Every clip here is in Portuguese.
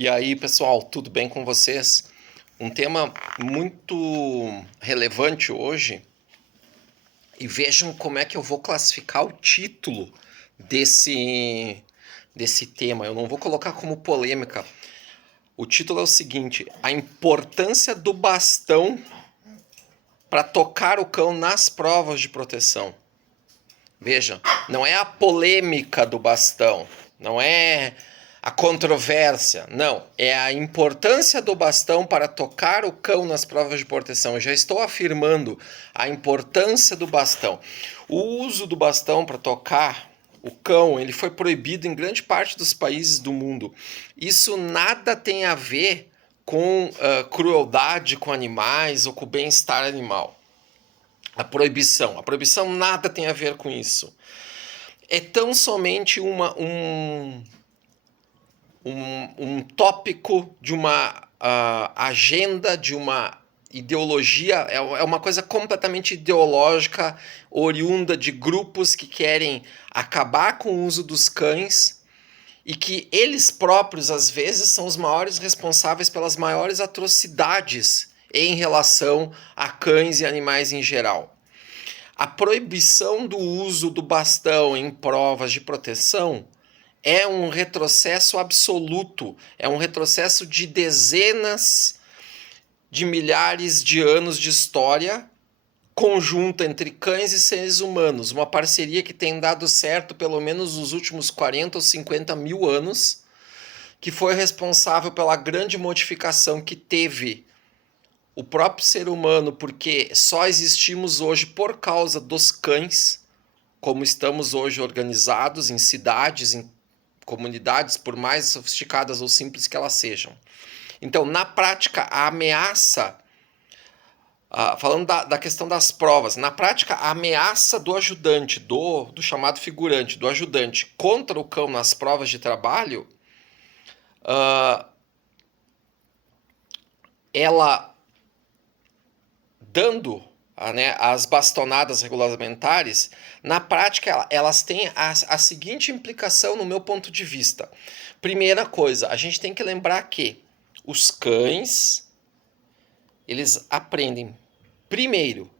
E aí, pessoal, tudo bem com vocês? Um tema muito relevante hoje, e vejam como é que eu vou classificar o título desse tema. Eu não vou colocar como polêmica. O título é o seguinte: a importância do bastão para tocar o cão nas provas de proteção. Veja, não é a polêmica do bastão, não é a controvérsia, não. É a importância do bastão para tocar o cão nas provas de proteção. Eu já estou afirmando a importância do bastão. O uso do bastão para tocar o cão, ele foi proibido em grande parte dos países do mundo. Isso nada tem a ver com crueldade com animais ou com o bem-estar animal. A proibição nada tem a ver com isso. É tão somente um tópico de uma agenda, de uma ideologia, é uma coisa completamente ideológica, oriunda de grupos que querem acabar com o uso dos cães e que eles próprios, às vezes, são os maiores responsáveis pelas maiores atrocidades em relação a cães e animais em geral. A proibição do uso do bastão em provas de proteção é um retrocesso absoluto, é um retrocesso de dezenas de milhares de anos de história conjunta entre cães e seres humanos, uma parceria que tem dado certo pelo menos nos últimos 40 ou 50 mil anos, que foi responsável pela grande modificação que teve o próprio ser humano, porque só existimos hoje por causa dos cães, como estamos hoje organizados em cidades, em comunidades, por mais sofisticadas ou simples que elas sejam. Então, na prática, a ameaça, falando da questão das provas, na prática, a ameaça do ajudante, do chamado figurante, do ajudante, contra o cão nas provas de trabalho, ela dando as bastonadas regulamentares, na prática elas têm a seguinte implicação no meu ponto de vista. Primeira coisa, a gente tem que lembrar que os cães, eles aprendem primeiro,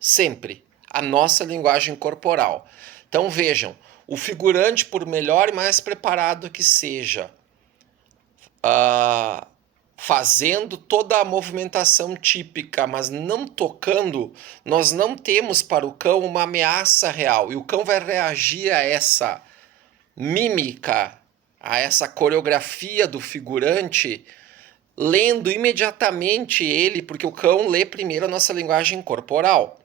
sempre, a nossa linguagem corporal. Então vejam, o figurante, por melhor e mais preparado que seja, fazendo toda a movimentação típica, mas não tocando, nós não temos para o cão uma ameaça real. E o cão vai reagir a essa mímica, a essa coreografia do figurante, lendo imediatamente ele, porque o cão lê primeiro a nossa linguagem corporal.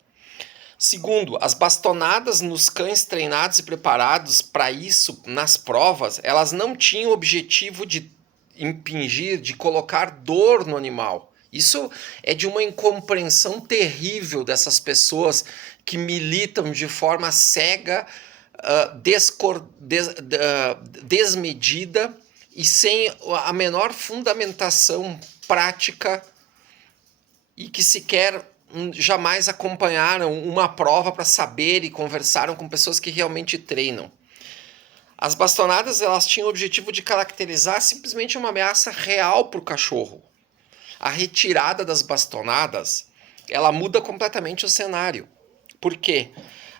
Segundo, as bastonadas nos cães treinados e preparados para isso nas provas, elas não tinham o objetivo de impingir, de colocar dor no animal. Isso é de uma incompreensão terrível dessas pessoas que militam de forma cega, desmedida e sem a menor fundamentação prática e que sequer jamais acompanharam uma prova para saber e conversaram com pessoas que realmente treinam. As bastonadas, elas tinham o objetivo de caracterizar simplesmente uma ameaça real para o cachorro. A retirada das bastonadas, ela muda completamente o cenário. Por quê?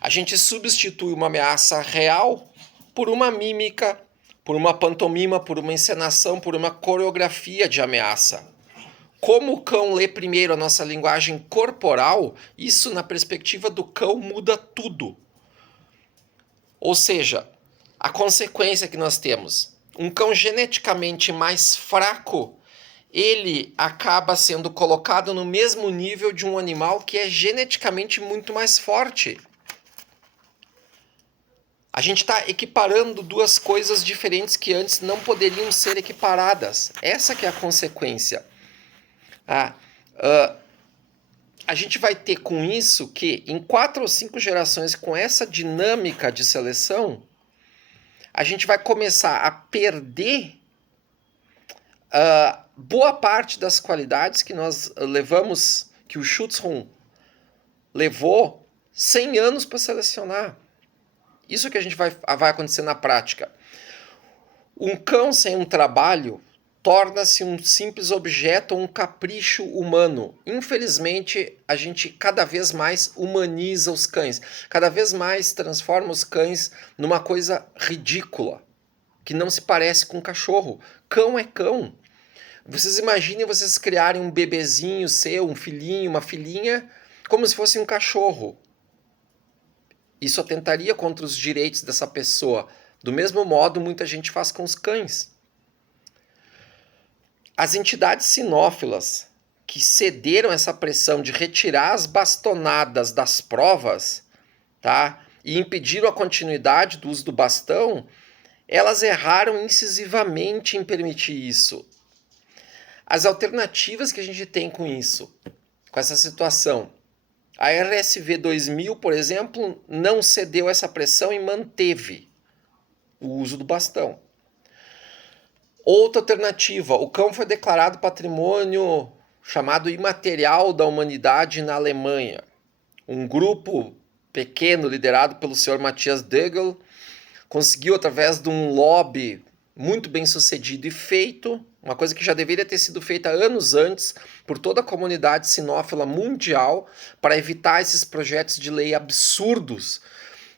A gente substitui uma ameaça real por uma mímica, por uma pantomima, por uma encenação, por uma coreografia de ameaça. Como o cão lê primeiro a nossa linguagem corporal, isso na perspectiva do cão muda tudo. Ou seja, a consequência que nós temos, um cão geneticamente mais fraco, ele acaba sendo colocado no mesmo nível de um animal que é geneticamente muito mais forte. A gente está equiparando duas coisas diferentes que antes não poderiam ser equiparadas. Essa que é a consequência. A gente vai ter com isso que em 4 ou 5 gerações, com essa dinâmica de seleção, a gente vai começar a perder boa parte das qualidades que nós levamos, que o Schutzhund levou 100 anos para selecionar. Isso que a gente vai acontecer na prática. Um cão sem um trabalho torna-se um simples objeto ou um capricho humano. Infelizmente, a gente cada vez mais humaniza os cães, cada vez mais transforma os cães numa coisa ridícula, que não se parece com um cachorro. Cão é cão. Vocês imaginem vocês criarem um bebezinho seu, um filhinho, uma filhinha, como se fosse um cachorro. Isso atentaria contra os direitos dessa pessoa. Do mesmo modo, muita gente faz com os cães. As entidades sinófilas que cederam essa pressão de retirar as bastonadas das provas, tá? E impediram a continuidade do uso do bastão, elas erraram incisivamente em permitir isso. As alternativas que a gente tem com isso, com essa situação, a RSV 2000, por exemplo, não cedeu essa pressão e manteve o uso do bastão. Outra alternativa, o cão foi declarado patrimônio chamado imaterial da humanidade na Alemanha. Um grupo pequeno liderado pelo senhor Matthias Dögel conseguiu, através de um lobby muito bem sucedido e feito, uma coisa que já deveria ter sido feita anos antes por toda a comunidade sinófila mundial, para evitar esses projetos de lei absurdos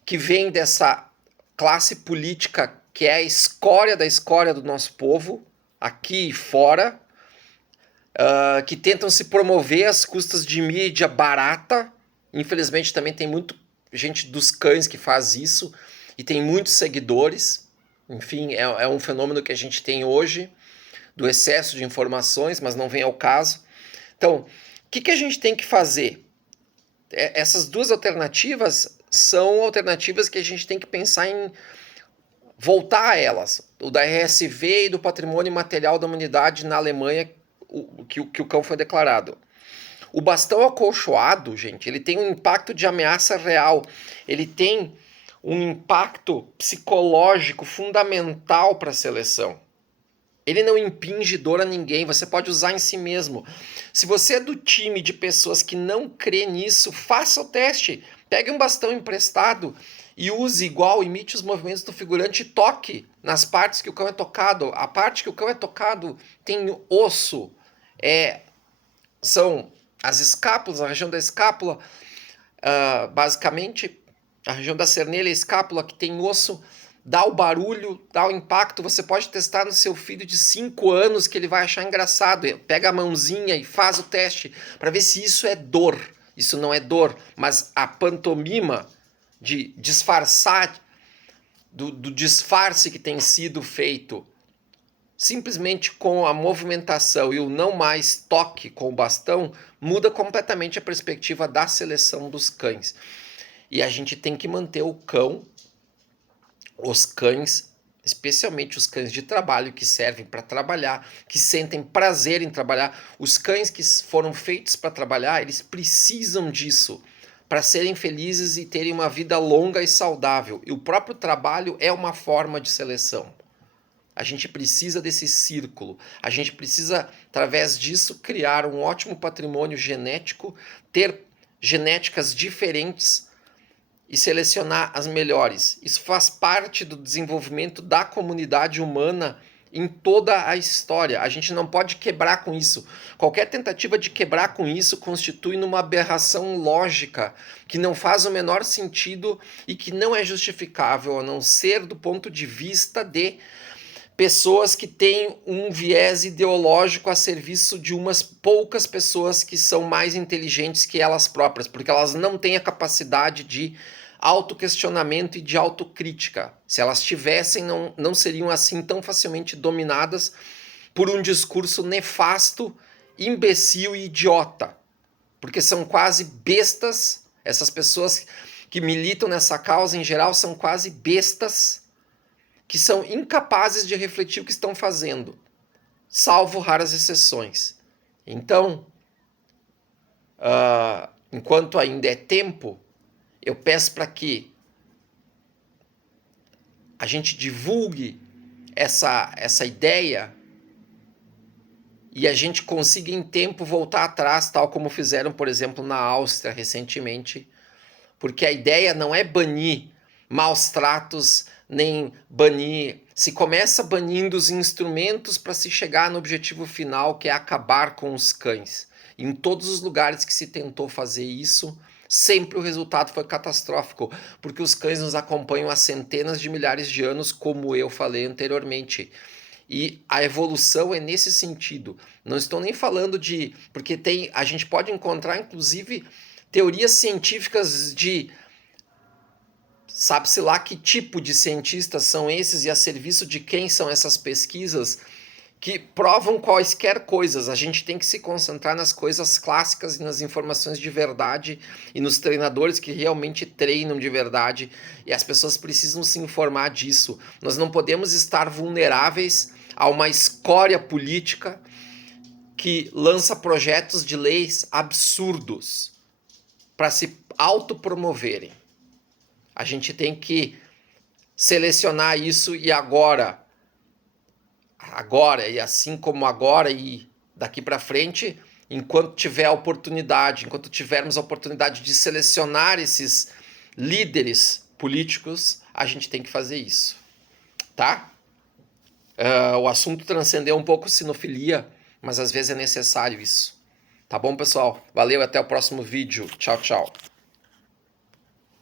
que vêm dessa classe política que é a escória da escória do nosso povo, aqui e fora, que tentam se promover às custas de mídia barata. Infelizmente também tem muita gente dos cães que faz isso e tem muitos seguidores. Enfim, é um fenômeno que a gente tem hoje, do excesso de informações, mas não vem ao caso. Então, o que a gente tem que fazer? Essas duas alternativas são alternativas que a gente tem que pensar em voltar a elas. O da RSV e do patrimônio material da humanidade na Alemanha, que o cão foi declarado. O bastão acolchoado, gente, ele tem um impacto de ameaça real. Ele tem um impacto psicológico fundamental para a seleção. Ele não impinge dor a ninguém, você pode usar em si mesmo. Se você é do time de pessoas que não crê nisso, faça o teste. Pegue um bastão emprestado e use igual, imite os movimentos do figurante e toque nas partes que o cão é tocado. A parte que o cão é tocado tem osso, são as escápulas, a região da escápula, basicamente, a região da cernelha e escápula que tem osso, dá o barulho, dá o impacto. Você pode testar no seu filho de 5 anos que ele vai achar engraçado. Pega a mãozinha e faz o teste para ver se isso é dor. Isso não é dor, mas a pantomima de disfarçar, do disfarce que tem sido feito simplesmente com a movimentação e o não mais toque com o bastão, muda completamente a perspectiva da seleção dos cães. E a gente tem que manter o cão, os cães, especialmente os cães de trabalho que servem para trabalhar, que sentem prazer em trabalhar. Os cães que foram feitos para trabalhar, eles precisam disso para serem felizes e terem uma vida longa e saudável. E o próprio trabalho é uma forma de seleção. A gente precisa desse círculo, a gente precisa, através disso, criar um ótimo patrimônio genético, ter genéticas diferentes e selecionar as melhores. Isso faz parte do desenvolvimento da comunidade humana em toda a história. A gente não pode quebrar com isso. Qualquer tentativa de quebrar com isso constitui numa aberração lógica que não faz o menor sentido e que não é justificável, a não ser do ponto de vista de pessoas que têm um viés ideológico a serviço de umas poucas pessoas que são mais inteligentes que elas próprias, porque elas não têm a capacidade de autoquestionamento e de autocrítica. Se elas tivessem, não seriam assim tão facilmente dominadas por um discurso nefasto, imbecil e idiota. Porque são quase bestas, essas pessoas que militam nessa causa em geral são quase bestas, que são incapazes de refletir o que estão fazendo, salvo raras exceções. Então, enquanto ainda é tempo, eu peço para que a gente divulgue essa ideia e a gente consiga em tempo voltar atrás, tal como fizeram, por exemplo, na Áustria recentemente, porque a ideia não é banir maus tratos, nem banir Se começa banindo os instrumentos para se chegar no objetivo final, que é acabar com os cães. Em todos os lugares que se tentou fazer isso, sempre o resultado foi catastrófico, porque os cães nos acompanham há centenas de milhares de anos, como eu falei anteriormente. E a evolução é nesse sentido. Não estou nem falando de... Porque a gente pode encontrar, inclusive, teorias científicas de... Sabe-se lá que tipo de cientistas são esses e a serviço de quem são essas pesquisas que provam quaisquer coisas. A gente tem que se concentrar nas coisas clássicas e nas informações de verdade e nos treinadores que realmente treinam de verdade, e as pessoas precisam se informar disso. Nós não podemos estar vulneráveis a uma escória política que lança projetos de leis absurdos para se autopromoverem. A gente tem que selecionar isso e agora e assim como agora e daqui para frente, enquanto tiver a oportunidade, enquanto tivermos a oportunidade de selecionar esses líderes políticos, a gente tem que fazer isso, tá? O assunto transcendeu um pouco sinofilia, mas às vezes é necessário isso. Tá bom, pessoal? Valeu, até o próximo vídeo. Tchau, tchau.